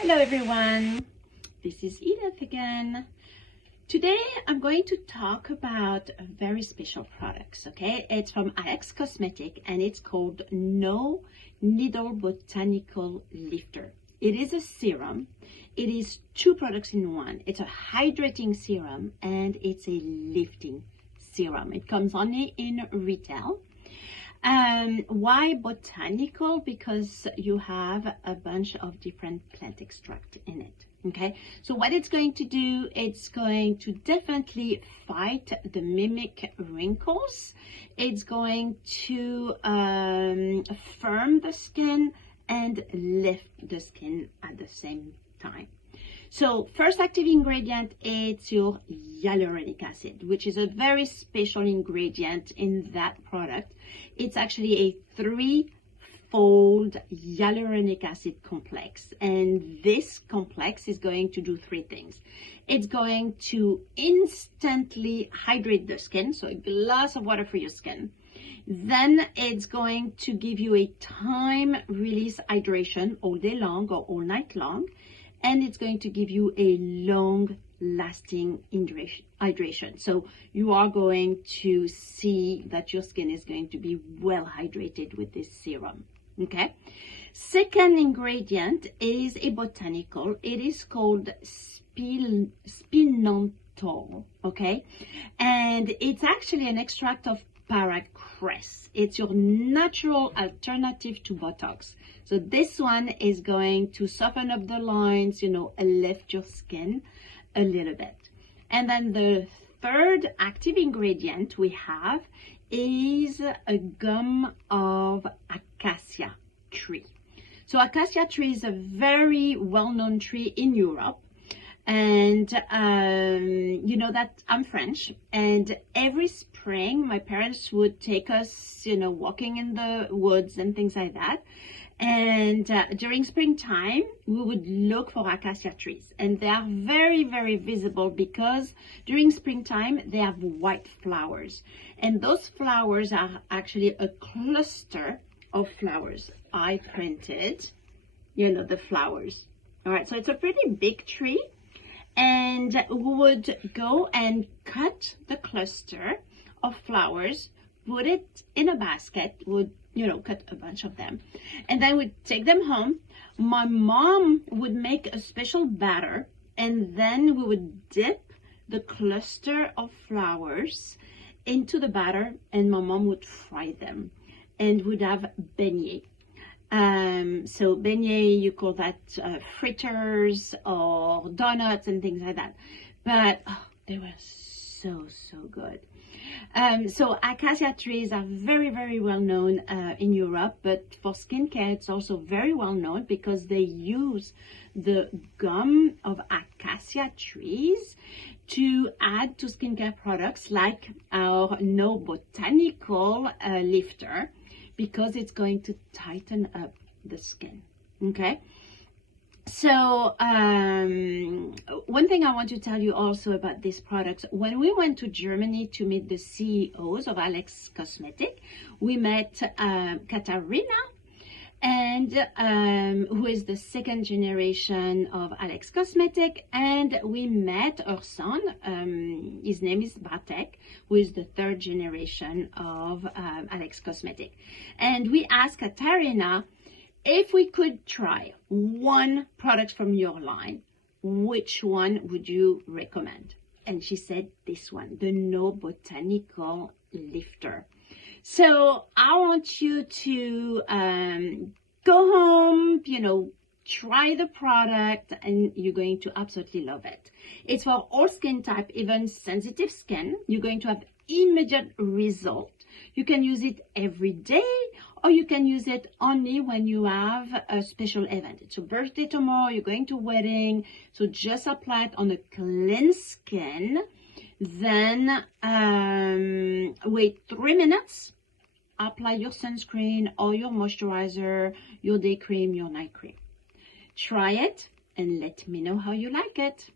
Hello everyone, this is Edith again. Today I'm going to talk about a very special products, okay? It's from Cosmetic and it's called No Needle Botanical Lifter. It is a serum. It is two products in one. It's a hydrating serum and it's a lifting serum. It comes only in retail. Why botanical? Because you have a bunch of different plant extract in it. Okay, so what it's going to do, it's going to definitely fight the mimic wrinkles. It's going to firm the skin and lift the skin at the same time. So first active ingredient, it's your hyaluronic acid, which is a very special ingredient in that product. It's actually a three-fold hyaluronic acid complex. And this complex is going to do three things. It's going to instantly hydrate the skin, so a glass of water for your skin. Then it's going to give you a time release hydration all day long or all night long. And it's going to give you a long-lasting hydration. So you are going to see that your skin is going to be well hydrated with this serum, okay? Second ingredient is a botanical. It is called Spilanthol, okay? And it's actually an extract of paracress. It's your natural alternative to Botox. So this one is going to soften up the lines, lift your skin a little bit. And then the third active ingredient we have is a gum of acacia tree. So acacia tree is a very well-known tree in Europe. And you know that I'm French, and every spring my parents would take us, walking in the woods and things like that. And during springtime, we would look for acacia trees, and they are very, very visible because during springtime, they have white flowers. And those flowers are actually a cluster of flowers. I printed, the flowers. All right, so it's a pretty big tree. And we would go and cut the cluster of flowers, put it in a basket, would, cut a bunch of them, and then we'd take them home. My mom would make a special batter, and then we would dip the cluster of flowers into the batter, and my mom would fry them, and would have beignet. So beignet, you call that fritters or donuts and things like that. But they were so good. So acacia trees are very, very well known in Europe, but for skincare, it's also very well known because they use the gum of acacia trees to add to skincare products like our No Botanical Lifter, because it's going to tighten up the skin, okay? So one thing I want to tell you also about this product, when we went to Germany to meet the CEOs of Cosmetic, we met Katharina, and who is the second generation of Cosmetic, and we met her son, his name is Hydrate, who is the third generation of Cosmetic. And we asked Katharina if we could try one product from your line, which one would you recommend? And she said this one, the No Botanical Lifter. So I want you to go home, try the product, and you're going to absolutely love it. It's for all skin type, even sensitive skin. You're going to have immediate result. You can use it every day, or you can use it only when you have a special event. It's your birthday tomorrow, you're going to a wedding, so just apply it on a clean skin. Then wait 3 minutes, apply your sunscreen or your moisturizer, your day cream, your night cream. Try it and let me know how you like it.